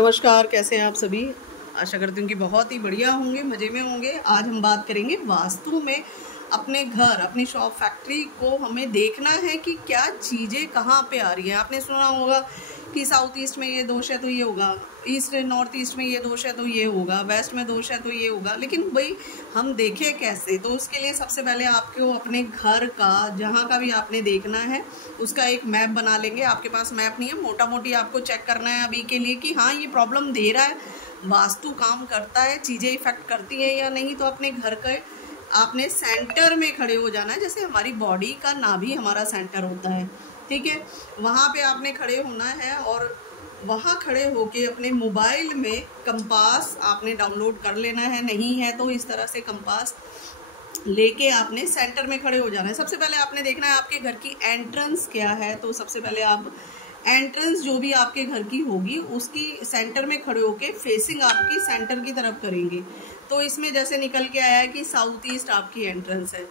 नमस्कार, कैसे हैं आप सभी। आशा करती हूँ कि बहुत ही बढ़िया होंगे, मज़े में होंगे। आज हम बात करेंगे वास्तु में अपने घर, अपनी शॉप, फैक्ट्री को हमें देखना है कि क्या चीज़ें कहाँ पे आ रही हैं। आपने सुना होगा कि साउथ ईस्ट में ये दोष है तो ये होगा, ईस्ट नॉर्थ ईस्ट में ये दोष है तो ये होगा, वेस्ट में दोष है तो ये होगा। लेकिन भाई हम देखें कैसे? तो उसके लिए सबसे पहले आपको अपने घर का, जहाँ का भी आपने देखना है, उसका एक मैप बना लेंगे। आपके पास मैप नहीं है, मोटा मोटी आपको चेक करना है अभी के लिए कि हाँ ये प्रॉब्लम दे रहा है, वास्तु काम करता है, चीज़ें इफेक्ट करती है या नहीं। तो अपने घर के आपने सेंटर में खड़े हो जाना है, जैसे हमारी बॉडी का नाभि हमारा सेंटर होता है, ठीक है। वहाँ पे आपने खड़े होना है और वहाँ खड़े होके अपने मोबाइल में कंपास आपने डाउनलोड कर लेना है। नहीं है तो इस तरह से कंपास लेके आपने सेंटर में खड़े हो जाना है। सबसे पहले आपने देखना है आपके घर की एंट्रेंस क्या है। तो सबसे पहले आप एंट्रेंस जो भी आपके घर की होगी उसकी सेंटर में खड़े होके फेसिंग आपकी सेंटर की तरफ करेंगे। तो इसमें जैसे निकल के आया है कि साउथ ईस्ट आपकी एंट्रेंस है,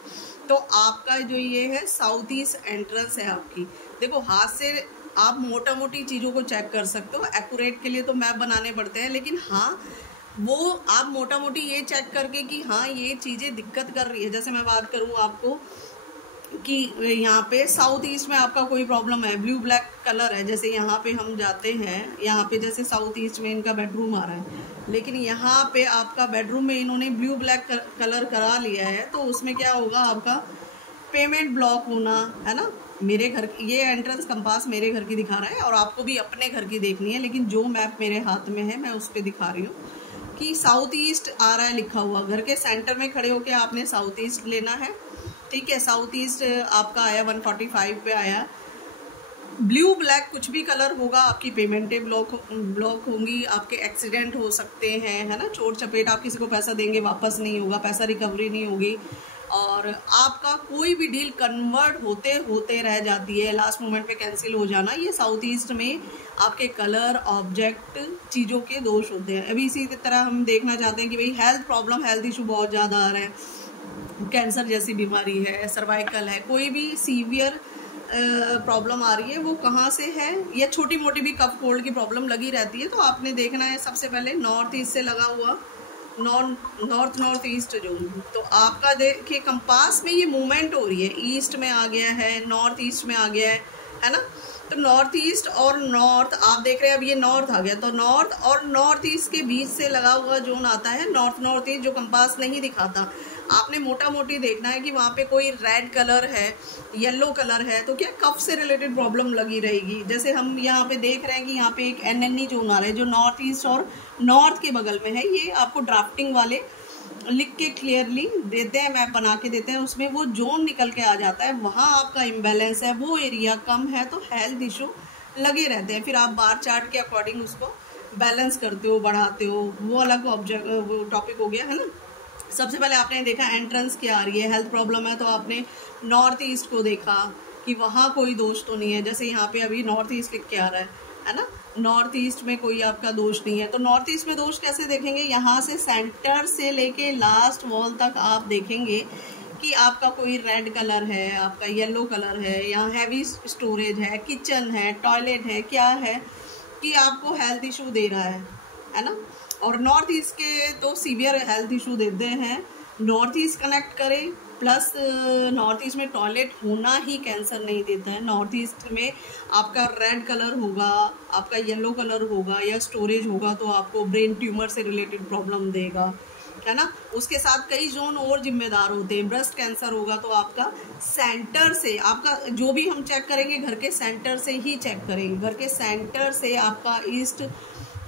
तो आपका जो ये है साउथ ईस्ट एंट्रेंस है आपकी। देखो हाथ से आप मोटा मोटी चीज़ों को चेक कर सकते हो, एक्यूरेट के लिए तो मैप बनाने पड़ते हैं, लेकिन हाँ वो आप मोटा मोटी ये चेक करके कि हाँ ये चीज़ें दिक्कत कर रही है। जैसे मैं बात करूँ आपको कि यहाँ पे साउथ ईस्ट में आपका कोई प्रॉब्लम है, ब्लू ब्लैक कलर है, जैसे यहाँ पे हम जाते हैं, यहाँ पे जैसे साउथ ईस्ट में इनका बेडरूम आ रहा है, लेकिन यहाँ पे आपका बेडरूम में इन्होंने ब्लू ब्लैक कलर करा लिया है, तो उसमें क्या होगा, आपका पेमेंट ब्लॉक होना है ना। मेरे घर ये एंट्रेंस कंपास मेरे घर की दिखा रहा है और आपको भी अपने घर की देखनी है, लेकिन जो मैप मेरे हाथ में है मैं उस पर दिखा रही हूँ कि साउथ ईस्ट आ रहा है लिखा हुआ। घर के सेंटर में खड़े होकर आपने साउथ ईस्ट लेना है, ठीक है। साउथ ईस्ट आपका आया 145 पे आया। ब्लू ब्लैक कुछ भी कलर होगा, आपकी पेमेंटें ब्लॉक होंगी, आपके एक्सीडेंट हो सकते हैं, है ना, चोट चपेट, आप किसी को पैसा देंगे वापस नहीं होगा, पैसा रिकवरी नहीं होगी, और आपका कोई भी डील कन्वर्ट होते होते रह जाती है, लास्ट मोमेंट पे कैंसिल हो जाना। ये साउथ ईस्ट में आपके कलर, ऑब्जेक्ट, चीज़ों के दोष होते हैं। अभी इसी तरह हम देखना चाहते हैं कि भाई हेल्थ प्रॉब्लम, हेल्थ इशू बहुत ज़्यादा आ रहे हैं, कैंसर जैसी बीमारी है, सर्वाइकल है, कोई भी सीवियर प्रॉब्लम आ रही है, वो कहाँ से है, या छोटी मोटी भी कफ कोल्ड की प्रॉब्लम लगी रहती है, तो आपने देखना है सबसे पहले नॉर्थ ईस्ट से लगा हुआ नॉर्थ ईस्ट जो। तो आपका देखिए कंपास में ये मूवमेंट हो रही है, ईस्ट में आ गया है, नॉर्थ ईस्ट में आ गया है ना। तो नॉर्थ ईस्ट और नॉर्थ आप देख रहे हैं, अब ये नॉर्थ आ गया, तो नॉर्थ और नॉर्थ ईस्ट के बीच से लगा हुआ जोन आता है नॉर्थ ईस्ट, जो कंपास नहीं दिखाता। आपने मोटा मोटी देखना है कि वहाँ पे कोई रेड कलर है, येलो कलर है, तो क्या कफ से रिलेटेड प्रॉब्लम लगी रहेगी। जैसे हम यहाँ पे देख रहे हैं कि यहाँ पे एक NNE जोन आ रहा है जो नॉर्थ ईस्ट और नॉर्थ के बगल में है। ये आपको ड्राफ्टिंग वाले लिख के क्लियरली देते हैं, मैप बना के देते हैं, उसमें वो जोन निकल के आ जाता है, वहाँ आपका इम्बैलेंस है, वो एरिया कम है, तो हेल्थ इशू लगे रहते हैं। फिर आप बार चार्ट के अकॉर्डिंग उसको बैलेंस करते हो, बढ़ाते हो, वो अलग ऑब्जेक्ट, वो टॉपिक हो गया, है ना। सबसे पहले आपने देखा एंट्रेंस क्या आ रही है, हेल्थ प्रॉब्लम है, तो आपने नॉर्थ ईस्ट को देखा कि वहाँ कोई दोष तो नहीं है। जैसे यहाँ पे अभी नॉर्थ ईस्ट लिख के आ रहा है ना, नॉर्थ ईस्ट में कोई आपका दोष नहीं है। तो नॉर्थ ईस्ट में दोष कैसे देखेंगे, यहाँ से सेंटर से लेके लास्ट वॉल तक आप देखेंगे कि आपका कोई रेड कलर है, आपका येलो कलर है, यहाँ हैवी स्टोरेज है, किचन है, टॉयलेट है, क्या है कि आपको हेल्थ इशू दे रहा है ना। और नॉर्थ ईस्ट के तो सीवियर हेल्थ इशू देते हैं। नॉर्थ ईस्ट कनेक्ट करें, प्लस नॉर्थ ईस्ट में टॉयलेट होना ही कैंसर नहीं देता है। नॉर्थ ईस्ट में आपका रेड कलर होगा, आपका येलो कलर होगा या स्टोरेज होगा, तो आपको ब्रेन ट्यूमर से रिलेटेड प्रॉब्लम देगा, है ना। उसके साथ कई जोन और जिम्मेदार होते हैं। ब्रेस्ट कैंसर होगा तो आपका सेंटर से, आपका जो भी हम चेक करेंगे घर के सेंटर से ही चेक करेंगे। घर के सेंटर से आपका ईस्ट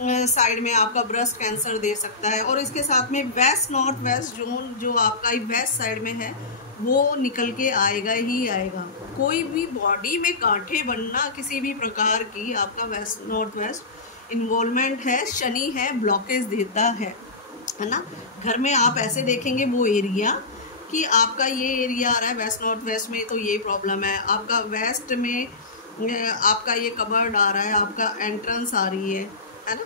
साइड में आपका ब्रेस्ट कैंसर दे सकता है, और इसके साथ में वेस्ट नॉर्थ वेस्ट जोन जो आपका वेस्ट साइड में है वो निकल के आएगा ही आएगा। कोई भी बॉडी में गांठें बनना किसी भी प्रकार की आपका वेस्ट नॉर्थ वेस्ट इन्वॉल्वमेंट है, शनि है, ब्लॉकेज देता है ना। घर में आप ऐसे देखेंगे वो एरिया कि आपका ये एरिया आ रहा है वेस्ट नॉर्थ वेस्ट में, तो ये प्रॉब्लम है। आपका वेस्ट में आपका ये कबर्ड आ रहा है, आपका एंट्रेंस आ रही है ना,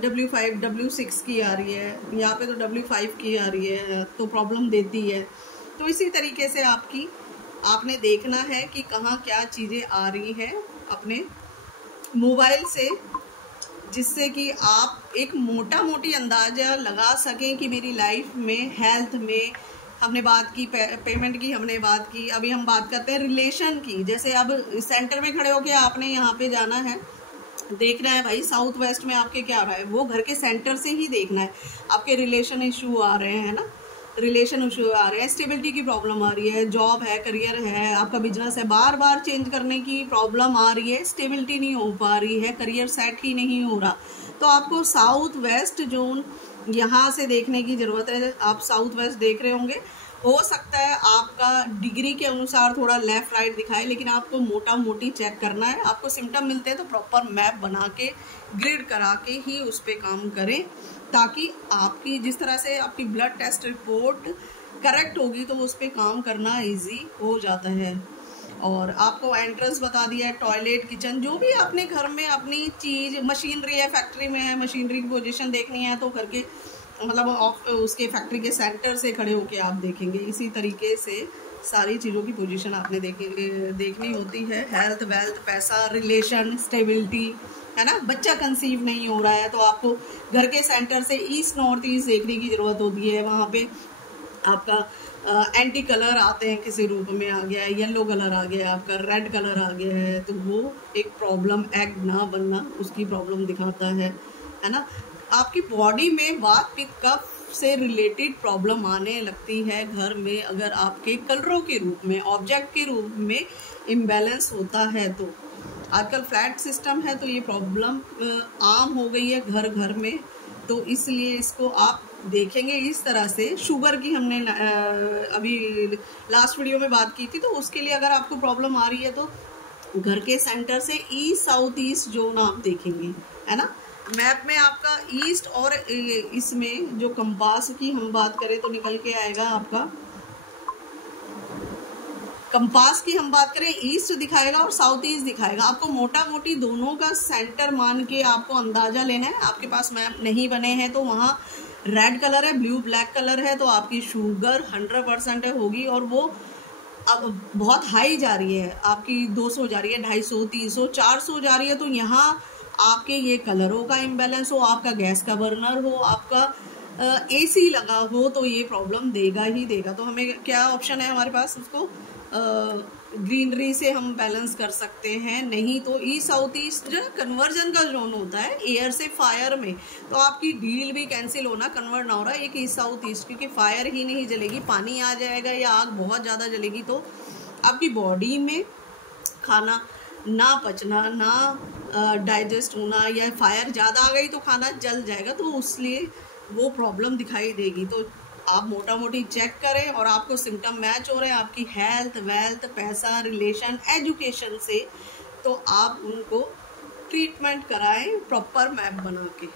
W5 W6 की आ रही है, यहाँ पे तो W5 की आ रही है, तो प्रॉब्लम देती है। तो इसी तरीके से आपने देखना है कि कहाँ क्या चीज़ें आ रही है। अपने मोबाइल से जिससे कि आप एक मोटा मोटी अंदाज़ा लगा सकें कि मेरी लाइफ में, हेल्थ में, हमने बात की पेमेंट की, हमने बात की, अभी हम बात करते हैं रिलेशन की। जैसे अब सेंटर में खड़े होके आपने यहाँ पे जाना है, देखना है भाई साउथ वेस्ट में आपके क्या आ रहा है, वो घर के सेंटर से ही देखना है। आपके रिलेशन इशू आ रहे हैं ना, रिलेशन इशू आ रहे हैं, स्टेबिलिटी की प्रॉब्लम आ रही है, जॉब है, करियर है, आपका बिजनेस है, बार बार चेंज करने की प्रॉब्लम आ रही है, स्टेबिलिटी नहीं हो पा रही है, करियर सेट ही नहीं हो रहा, तो आपको साउथ वेस्ट जोन यहाँ से देखने की ज़रूरत है। आप साउथ वेस्ट देख रहे होंगे, हो सकता है आपका डिग्री के अनुसार थोड़ा लेफ्ट राइट दिखाए, लेकिन आपको मोटा मोटी चेक करना है। आपको सिम्टम मिलते हैं तो प्रॉपर मैप बना के, ग्रिड करा के ही उस पर काम करें, ताकि आपकी जिस तरह से आपकी ब्लड टेस्ट रिपोर्ट करेक्ट होगी तो उस पर काम करना इजी हो जाता है। और आपको एंट्रेंस बता दिया है, टॉयलेट, किचन, जो भी अपने घर में अपनी चीज़, मशीनरी है, फैक्ट्री में है, मशीनरी की पोजीशन देखनी है तो करके मतलब उसके फैक्ट्री के सेंटर से खड़े होके आप देखेंगे। इसी तरीके से सारी चीज़ों की पोजीशन आपने देखनी होती है। हेल्थ, वेल्थ, पैसा, रिलेशन, स्टेबिलिटी, है ना। बच्चा कंसीव नहीं हो रहा है तो आपको घर के सेंटर से ईस्ट नॉर्थ ईस्ट देखने की ज़रूरत होती है। वहाँ पे आपका एंटी कलर आते हैं, किसी रूप में आ गया है, येलो कलर आ गया है, आपका रेड कलर आ गया है, तो वो एक प्रॉब्लम, एग ना बनना, उसकी प्रॉब्लम दिखाता है ना। आपकी बॉडी में वात पित्त कफ से रिलेटेड प्रॉब्लम आने लगती है घर में, अगर आपके कलरों के रूप में, ऑब्जेक्ट के रूप में इम्बैलेंस होता है। तो आजकल फ्लैट सिस्टम है तो ये प्रॉब्लम आम हो गई है घर घर में, तो इसलिए इसको आप देखेंगे इस तरह से। शुगर की हमने अभी लास्ट वीडियो में बात की थी, तो उसके लिए अगर आपको प्रॉब्लम आ रही है तो घर के सेंटर से ईस्ट साउथ ईस्ट जोन आप देखेंगे, है ना। मैप में आपका ईस्ट और इसमें जो कंपास की हम बात करें तो निकल के आएगा आपका, कंपास की हम बात करें ईस्ट दिखाएगा और साउथ ईस्ट दिखाएगा। आपको मोटा मोटी दोनों का सेंटर मान के आपको अंदाजा लेना है। आपके पास मैप नहीं बने हैं तो वहाँ रेड कलर है, ब्लू ब्लैक कलर है, तो आपकी शुगर 100% होगी और वो अब बहुत हाई जा रही है, आपकी 200 जा रही है, 250, 300, 400 जा रही है, तो यहाँ आपके ये कलरों का इम्बैलेंस हो, आपका गैस का बर्नर हो, आपका एसी लगा हो, तो ये प्रॉब्लम देगा ही देगा। तो हमें क्या ऑप्शन है हमारे पास, उसको ग्रीनरी से हम बैलेंस कर सकते हैं। नहीं तो ईस्ट साउथ ईस्ट जो कन्वर्जन का जोन होता है एयर से फायर में, तो आपकी डील भी कैंसिल होना, कन्वर्ट ना हो रहा है एक ईस्ट साउथ ईस्ट, क्योंकि फायर ही नहीं जलेगी, पानी आ जाएगा या आग बहुत ज़्यादा जलेगी तो आपकी बॉडी में खाना ना पचना, ना डाइजेस्ट होना, या फायर ज़्यादा आ गई तो खाना जल जाएगा, तो उसलिए वो प्रॉब्लम दिखाई देगी। तो आप मोटा मोटी चेक करें और आपको सिम्टम मैच हो रहे हैं आपकी हेल्थ, वेल्थ, पैसा, रिलेशन, एजुकेशन से, तो आप उनको ट्रीटमेंट कराएं प्रॉपर मैप बना के।